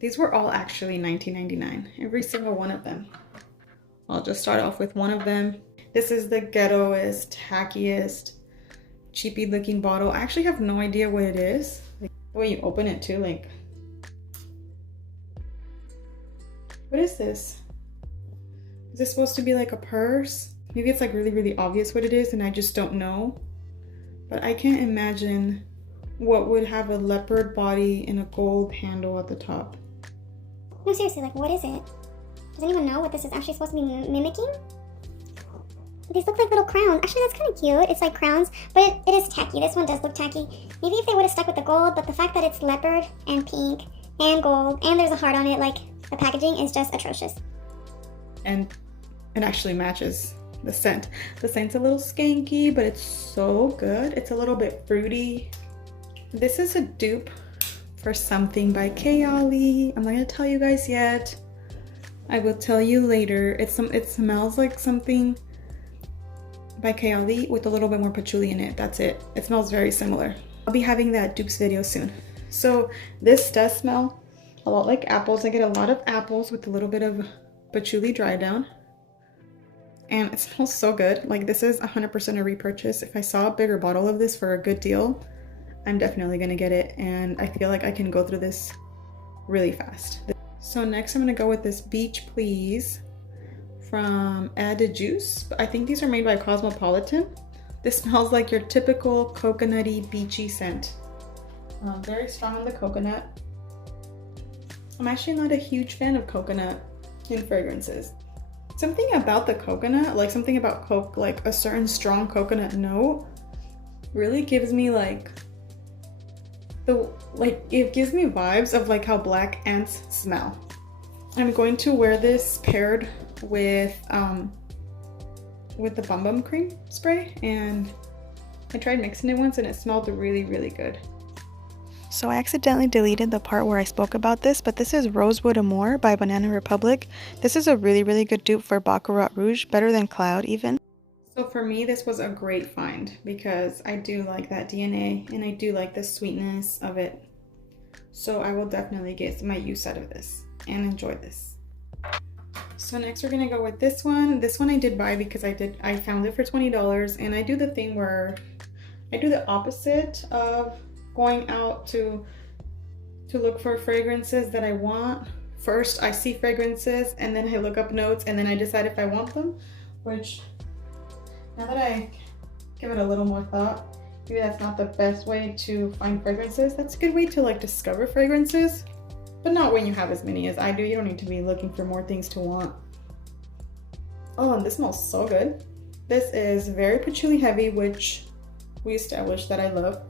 These were all actually $19.99, every single one of them. I'll just start off with one of them. This is the ghettoest, tackiest, cheapy looking bottle. I actually have no idea what it is. Like, the way you open it too, like, what is this? Is this supposed to be like a purse? Maybe it's like really, really obvious what it is and I just don't know. But I can't imagine what would have a leopard body and a gold handle at the top. No, seriously, like, what is it? Does anyone know what this is actually supposed to be mimicking? These look like little crowns. Actually, that's kind of cute. It's like crowns, but it is tacky. This one does look tacky. Maybe if they would have stuck with the gold, but the fact that it's leopard and pink and gold and there's a heart on it, like, the packaging is just atrocious. And it actually matches the scent. The scent's a little skanky, but it's so good. It's a little bit fruity. This is a dupe for something by Kiwi. I'm not gonna tell you guys yet. I will tell you later. It smells like something by Kiwi with a little bit more patchouli in it. That's it. It smells very similar. I'll be having that dupes video soon. So this does smell a lot like apples. I get a lot of apples with a little bit of patchouli dry down. And it smells so good. Like, this is 100% a repurchase. If I saw a bigger bottle of this for a good deal, I'm definitely gonna get it. And I feel like I can go through this really fast. So next I'm gonna go with this Beach Please from Add to Juice. I think these are made by Cosmopolitan. This smells like your typical coconutty, beachy scent. Very strong on the coconut. I'm actually not a huge fan of coconut in fragrances. Something about the coconut, like something about like a certain strong coconut note really gives me like it gives me vibes of like how black ants smell. I'm going to wear this paired with the Bum Bum Cream spray, and I tried mixing it once and it smelled really, really good. So I accidentally deleted the part where I spoke about this, but this is Rosewood Amore by Banana Republic. This is a really, really good dupe for Baccarat Rouge, better than Cloud even. So for me, this was a great find because I do like that DNA and I do like the sweetness of it. So I will definitely get my use out of this and enjoy this. So next we're gonna go with this one. This one I did buy because I found it for $20, and I do the thing where I do the opposite of going out to look for fragrances that I want. First I see fragrances and then I look up notes and then I decide if I want them, which now that I give it a little more thought, maybe that's not the best way to find fragrances. That's a good way to like discover fragrances, but not when you have as many as I do. You don't need to be looking for more things to want. Oh, and this smells so good. This is very patchouli heavy, which we established that I love.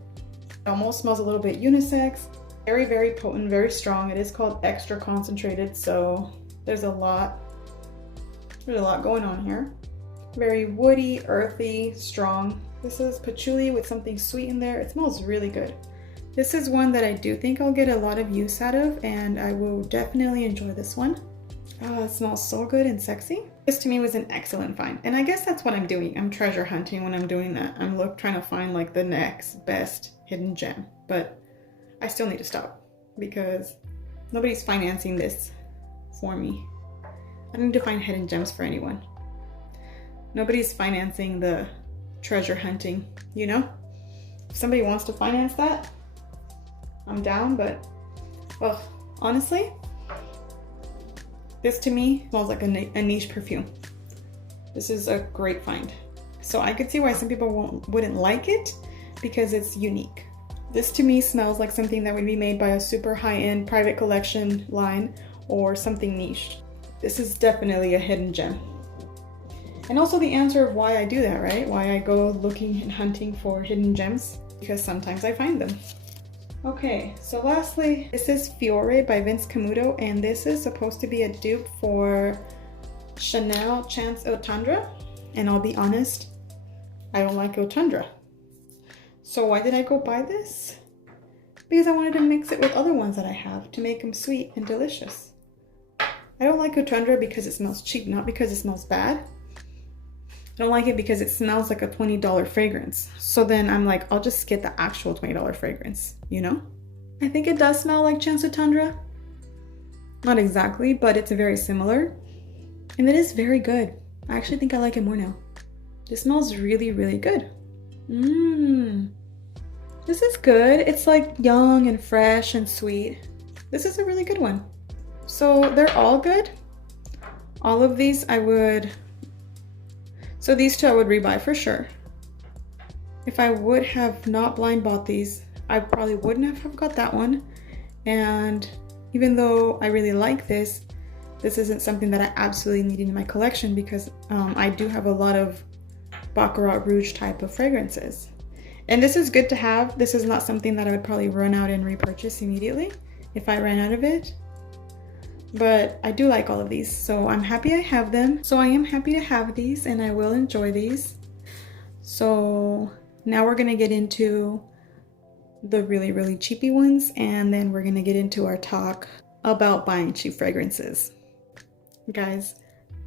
It almost smells a little bit unisex. Very, very potent, very strong. It is called extra concentrated, so there's a lot going on here. Very woody, earthy, strong. This is patchouli with something sweet in there. It smells really good. This is one that I do think I'll get a lot of use out of, and I will definitely enjoy this one. Oh, it smells so good and sexy. This to me was an excellent find, and I guess that's what I'm doing. I'm treasure hunting when I'm doing that. I'm trying to find like the next best hidden gem, but I still need to stop because nobody's financing this for me. I need to find hidden gems for anyone. Nobody's financing the treasure hunting, you know? If somebody wants to finance that, I'm down, but well, honestly, this to me smells like a niche perfume. This is a great find. So I could see why some people wouldn't like it because it's unique. This to me smells like something that would be made by a super high-end private collection line or something niche. This is definitely a hidden gem. And also the answer of why I do that, right? Why I go looking and hunting for hidden gems, because sometimes I find them. Okay, so lastly, this is Fiore by Vince Camuto, and this is supposed to be a dupe for Chanel Chance Eau Tendre. And I'll be honest, I don't like Eau Tendre. So why did I go buy this? Because I wanted to mix it with other ones that I have to make them sweet and delicious. I don't like Eau Tendre because it smells cheap, not because it smells bad. I don't like it because it smells like a $20 fragrance. So then I'm like, I'll just get the actual $20 fragrance, you know? I think it does smell like Chance Tundra. Not exactly, but it's very similar. And it is very good. I actually think I like it more now. This smells really, really good. This is good. It's like young and fresh and sweet. This is a really good one. So they're all good. All of these I would... So these two I would rebuy for sure. If I would have not blind bought these, I probably wouldn't have got that one. And even though I really like this, this isn't something that I absolutely need in my collection because I do have a lot of Baccarat Rouge type of fragrances. And this is good to have. This is not something that I would probably run out and repurchase immediately if I ran out of it. But I do like all of these, so I'm happy I have them. So I am happy to have these and I will enjoy these. So now we're gonna get into the really, really cheapy ones, and then we're gonna get into our talk about buying cheap fragrances. Guys,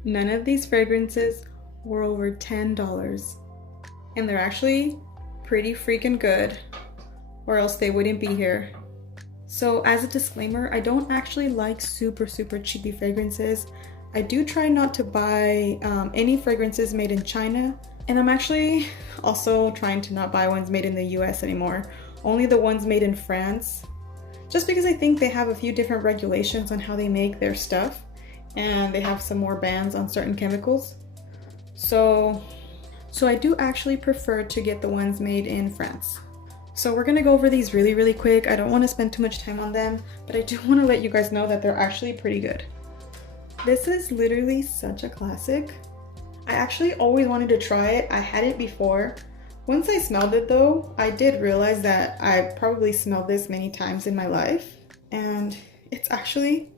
none of these fragrances were over $10, and they're actually pretty freaking good, or else they wouldn't be here. So as a disclaimer, I don't actually like super cheapy fragrances. I do try not to buy any fragrances made in China, and I'm actually also trying to not buy ones made in the US anymore. Only the ones made in France, just because I think they have a few different regulations on how they make their stuff, and they have some more bans on certain chemicals. So I do actually prefer to get the ones made in France. So we're gonna go over these really quick. I don't want to spend too much time on them, but I do want to let you guys know that they're actually pretty good. This is literally such a classic. I actually always wanted to try it. I had it before. Once I smelled it though, I did realize that I probably smelled this many times in my life, and it's actually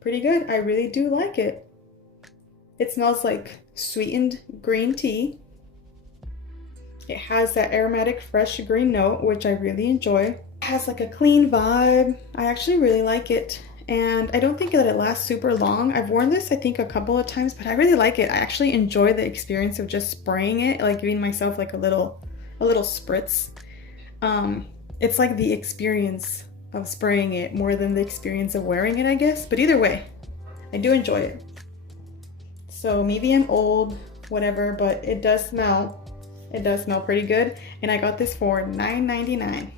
pretty good. I really do like it. It smells like sweetened green tea. It has that aromatic fresh green note, which I really enjoy. It has like a clean vibe. I actually really like it. And I don't think that it lasts super long. I've worn this I think a couple of times, but I really like it. I actually enjoy the experience of just spraying it, like giving myself like a little spritz. It's like the experience of spraying it more than the experience of wearing it, I guess. But either way, I do enjoy it. So maybe I'm old, whatever, but it does smell. It does smell pretty good, and I got this for $9.99.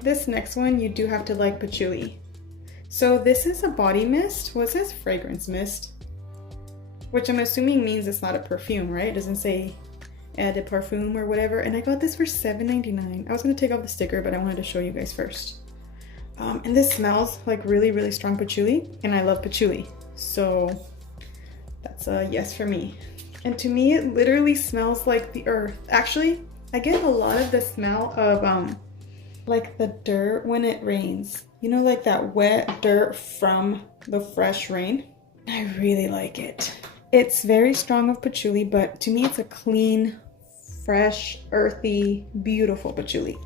This next one, you do have to like patchouli. So this is a body mist. What says fragrance mist? Which I'm assuming means it's not a perfume, right? It doesn't say Eau de Parfum or whatever. And I got this for $7.99. I was gonna take off the sticker, but I wanted to show you guys first. And this smells like really strong patchouli, and I love patchouli. So that's a yes for me. And to me, it literally smells like the earth. Actually, I get a lot of the smell of like the dirt when it rains. You know, like that wet dirt from the fresh rain. I really like it. It's very strong of patchouli, but to me it's a clean, fresh, earthy, beautiful patchouli.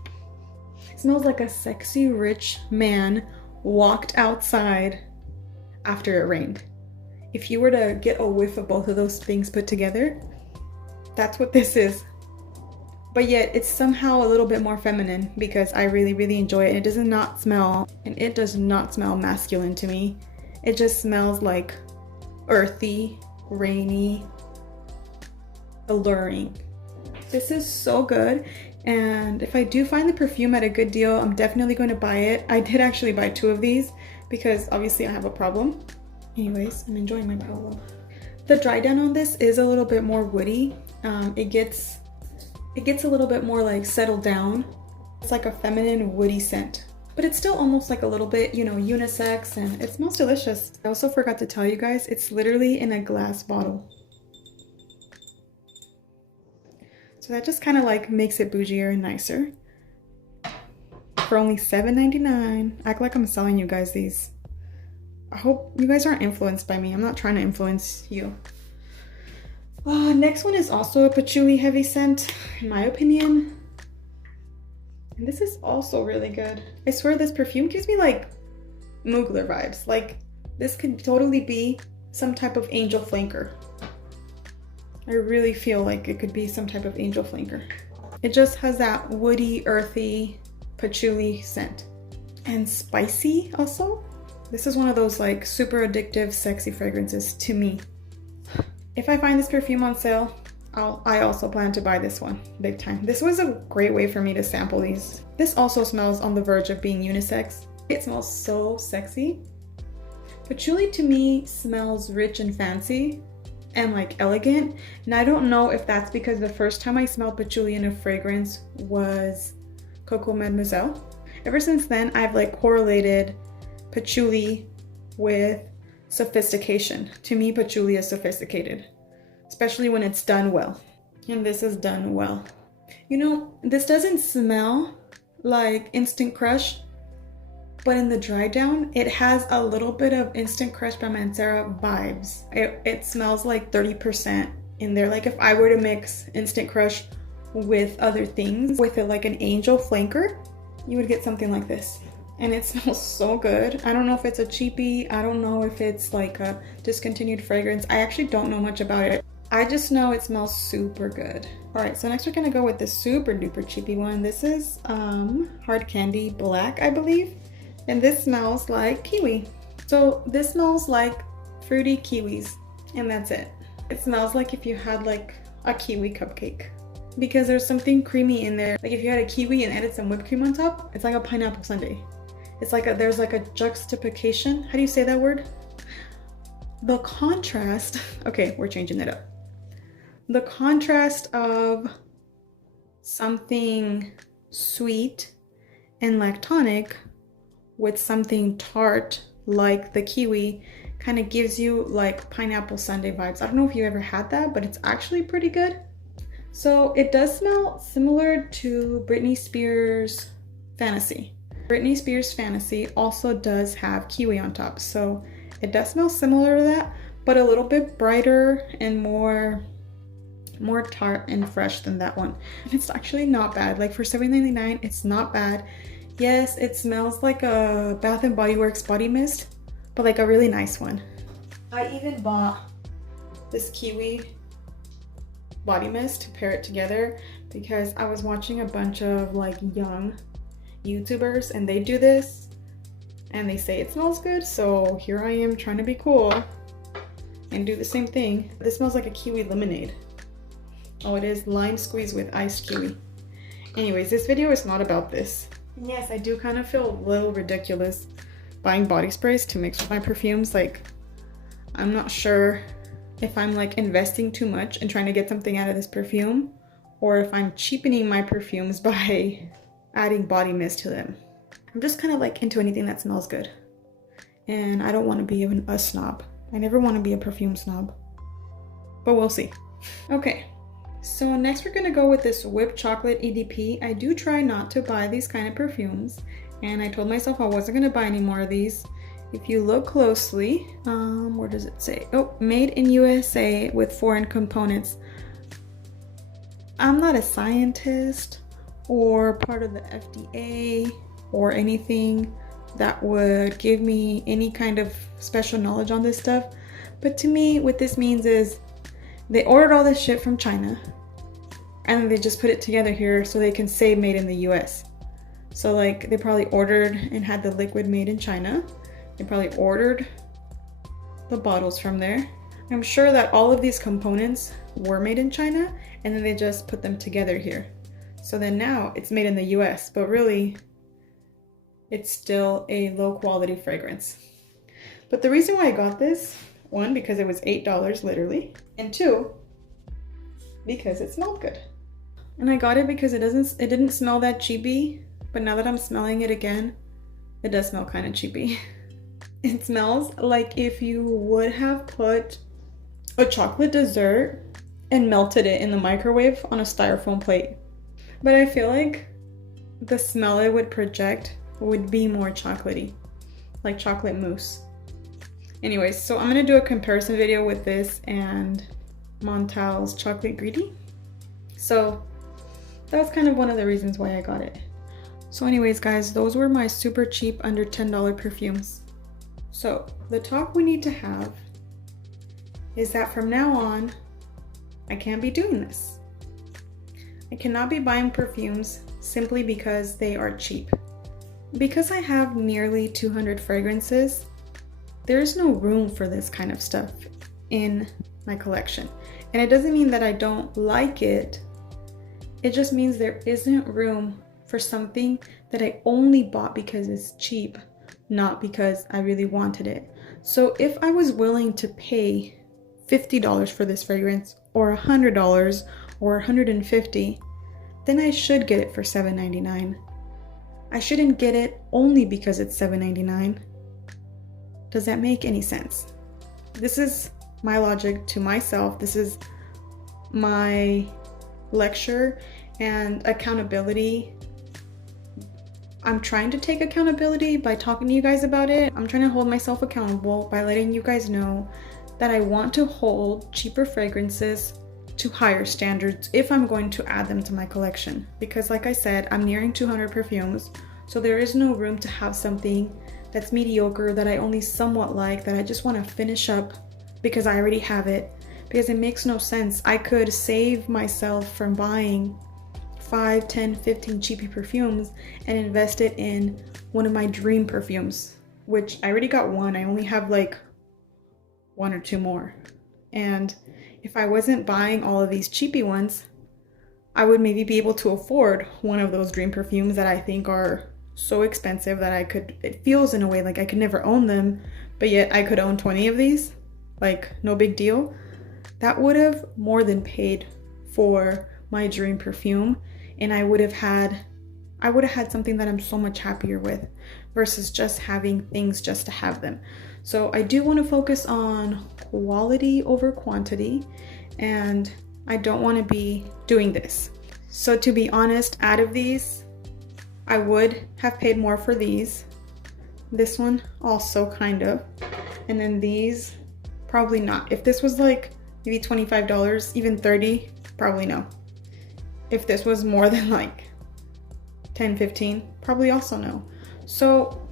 It smells like a sexy, rich man walked outside after it rained. If you were to get a whiff of both of those things put together, that's what this is. But yet it's somehow a little bit more feminine because I really enjoy it. It does not smell masculine to me. It just smells like earthy, rainy, alluring. This is so good. And if I do find the perfume at a good deal, I'm definitely going to buy it. I did actually buy 2 of these because obviously I have a problem. Anyways, I'm enjoying my problem. The dry down on this is a little bit more woody. It gets a little bit more like settled down. It's like a feminine woody scent, but it's still almost like a little bit, you know, unisex, and it smells delicious. I also forgot to tell you guys, it's literally in a glass bottle. So that just kind of like makes it bougier and nicer. For only $7.99. Act like I'm selling you guys these. I hope you guys aren't influenced by me. I'm not trying to influence you. Next one is also a patchouli heavy scent, in my opinion. And this is also really good. I swear this perfume gives me like Mugler vibes. Like this could totally be some type of angel flanker. I really feel like it could be some type of angel flanker. It just has that woody, earthy, patchouli scent. And spicy also. This is one of those like super addictive, sexy fragrances to me. If I find this perfume on sale, I also plan to buy this one big time. This was a great way for me to sample these. This also smells on the verge of being unisex. It smells so sexy. Patchouli to me smells rich and fancy and like elegant. And I don't know if that's because the first time I smelled patchouli in a fragrance was Coco Mademoiselle. Ever since then, I've like correlated patchouli with sophistication. To me, patchouli is sophisticated, especially when it's done well. And this is done well. You know, this doesn't smell like Instant Crush, but in the dry down, it has a little bit of Instant Crush by Mancera vibes. It smells like 30% in there. Like if I were to mix Instant Crush with other things, with it like an angel flanker, you would get something like this. And it smells so good. I don't know if it's a cheapie. I don't know if it's like a discontinued fragrance. I actually don't know much about it. I just know it smells super good. All right, so next we're gonna go with the super duper cheapie one. This is Hard Candy Black, I believe. And this smells like kiwi. So this smells like fruity kiwis, and that's it. It smells like if you had like a kiwi cupcake, because there's something creamy in there. Like if you had a kiwi and added some whipped cream on top, it's like a pineapple sundae. It's like there's like a juxtaposition. How do you say that word? The contrast. Okay, we're changing it up. The contrast of something sweet and lactonic with something tart like the kiwi kind of gives you like pineapple sundae vibes. I don't know if you ever had that, but it's actually pretty good. So it does smell similar to Britney Spears' Fantasy. Britney Spears' Fantasy also does have kiwi on top. So it does smell similar to that, but a little bit brighter and more tart and fresh than that one. And it's actually not bad. Like for $7.99, it's not bad. Yes, it smells like a Bath & Body Works body mist, but like a really nice one. I even bought this kiwi body mist to pair it together because I was watching a bunch of like young YouTubers and they do this and they say it smells good. So here I am trying to be cool and do the same thing. This smells like a kiwi lemonade. Oh, it is lime squeeze with iced kiwi. Anyways, this video is not about this. Yes, I do kind of feel a little ridiculous buying body sprays to mix with my perfumes. Like, I'm not sure if I'm like investing too much and trying to get something out of this perfume, or if I'm cheapening my perfumes by adding body mist to them. I'm just kind of like into anything that smells good. And I don't want to be a snob. I never want to be a perfume snob. But we'll see. Okay. So next we're gonna go with this whipped chocolate EDP. I do try not to buy these kind of perfumes, and I told myself I wasn't gonna buy any more of these. If you look closely, where does it say? Oh, made in USA with foreign components. I'm not a scientist or part of the FDA or anything that would give me any kind of special knowledge on this stuff. But to me, what this means is they ordered all this shit from China and then they just put it together here so they can say made in the US. So like they probably ordered and had the liquid made in China. They probably ordered the bottles from there. I'm sure that all of these components were made in China and then they just put them together here. So then now it's made in the US, but really it's still a low quality fragrance. But the reason why I got this, one, because it was $8 literally, and two, because it smelled good. And I got it because it didn't smell that cheapy, but now that I'm smelling it again, it does smell kind of cheapy. It smells like if you would have put a chocolate dessert and melted it in the microwave on a styrofoam plate. But I feel like the smell it would project would be more chocolatey, like chocolate mousse. Anyways, so I'm gonna do a comparison video with this and Montal's Chocolate Greedy. So that was kind of one of the reasons why I got it. So anyways, guys, those were my super cheap under $10 perfumes. So the talk we need to have is that from now on, I can't be doing this. I cannot be buying perfumes simply because they are cheap. Because I have nearly 200 fragrances, there's no room for this kind of stuff in my collection. And it doesn't mean that I don't like it. It just means there isn't room for something that I only bought because it's cheap, not because I really wanted it. So if I was willing to pay $50 for this fragrance, or $100, or $150, then I should get it for $7.99. I shouldn't get it only because it's $7.99. Does that make any sense? This is my logic to myself. This is my lecture and accountability. I'm trying to take accountability by talking to you guys about it. I'm trying to hold myself accountable by letting you guys know that I want to hold cheaper fragrances to higher standards if I'm going to add them to my collection. Because like I said, I'm nearing 200 perfumes, so there is no room to have something that's mediocre, that I only somewhat like, that I just want to finish up because I already have it. Because it makes no sense. I could save myself from buying 5, 10, 15 cheapy perfumes and invest it in one of my dream perfumes, which I already got one. I only have like 1 or 2 more. And if I wasn't buying all of these cheapy ones, I would maybe be able to afford one of those dream perfumes that I think are so expensive that it feels in a way like I could never own them, but yet I could own 20 of these, like no big deal. That would have more than paid for my dream perfume, and I would have had something that I'm so much happier with versus just having things just to have them. So I do want to focus on quality over quantity, and I don't want to be doing this. So to be honest, out of these, I would have paid more for these. This one also kind of. And then these, probably not. If this was like maybe $25, even $30, probably no. If this was more than like $10, $15, probably also no. So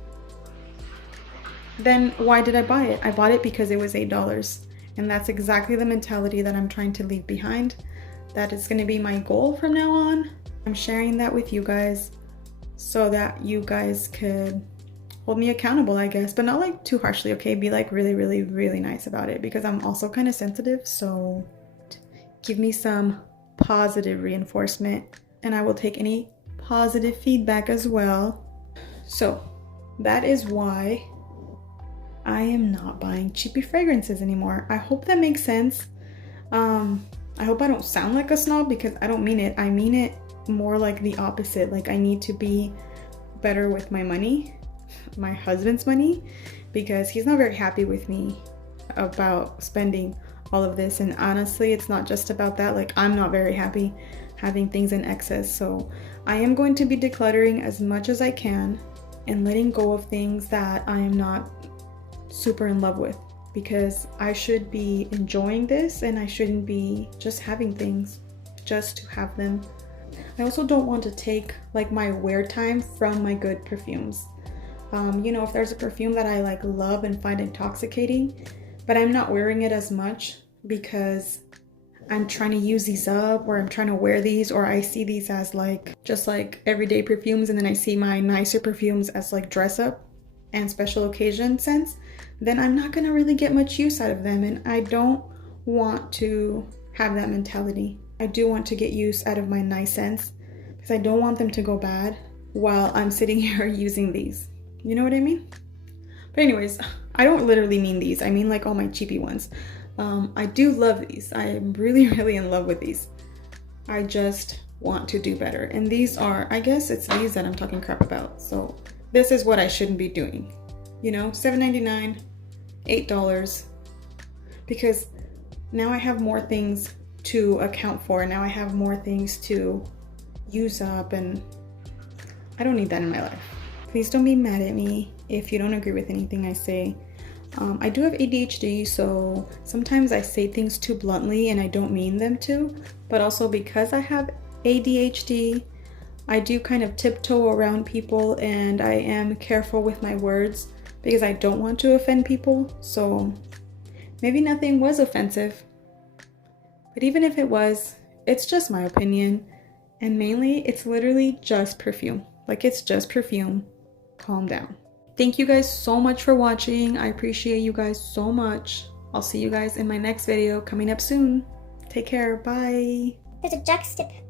then why did I buy it? I bought it because it was $8. And that's exactly the mentality that I'm trying to leave behind. That is going to be my goal from now on. I'm sharing that with you guys so that you guys could hold me accountable, I guess, but not like too harshly, okay? Be like really, really, really nice about it, because I'm also kind of sensitive. So give me some positive reinforcement and I will take any positive feedback as well. So that is why I am not buying cheapy fragrances anymore. I hope that makes sense. I hope I don't sound like a snob, because I don't mean it. I mean it more like the opposite. Like, I need to be better with my money, my husband's money, because he's not very happy with me about spending all of this. And honestly, it's not just about that. Like, I'm not very happy having things in excess. So I am going to be decluttering as much as I can and letting go of things that I am not super in love with, because I should be enjoying this and I shouldn't be just having things just to have them. I also don't want to take like my wear time from my good perfumes. You know, if there's a perfume that I like love and find intoxicating, but I'm not wearing it as much because I'm trying to use these up, or I'm trying to wear these, or I see these as like just like everyday perfumes, and then I see my nicer perfumes as like dress up and special occasion scents, then I'm not gonna really get much use out of them. And I don't want to have that mentality. I do want to get use out of my nice scents, because I don't want them to go bad while I'm sitting here using these. You know what I mean? But anyways, I don't literally mean these. I mean like all my cheapy ones. I do love these. I am really, really in love with these. I just want to do better. And these are, I guess it's these that I'm talking crap about. So this is what I shouldn't be doing. You know, $7.99, $8, because now I have more things to account for. Now I have more things to use up, and I don't need that in my life. Please don't be mad at me if you don't agree with anything I say. I do have ADHD, so sometimes I say things too bluntly and I don't mean them to, but also because I have ADHD, I do kind of tiptoe around people, and I am careful with my words because I don't want to offend people. So maybe nothing was offensive, But even if it was, it's just my opinion. And mainly, it's literally just perfume. Like, it's just perfume. Calm down. Thank you guys so much for watching. I appreciate you guys so much. I'll see you guys in my next video coming up soon. Take care. Bye. There's a juxtaposition.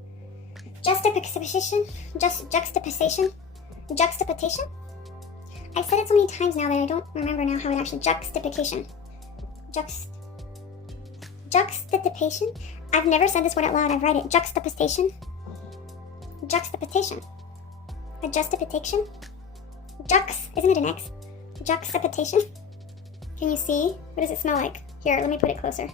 I've said it so many times now that I don't remember now how it actually juxtaposition. Juxtaposition. I've never said this word out loud. I've read it. Juxtaposition. Juxtaposition. A justification. Isn't it an X? Juxtaposition. Can you see? What does it smell like? Here, let me put it closer.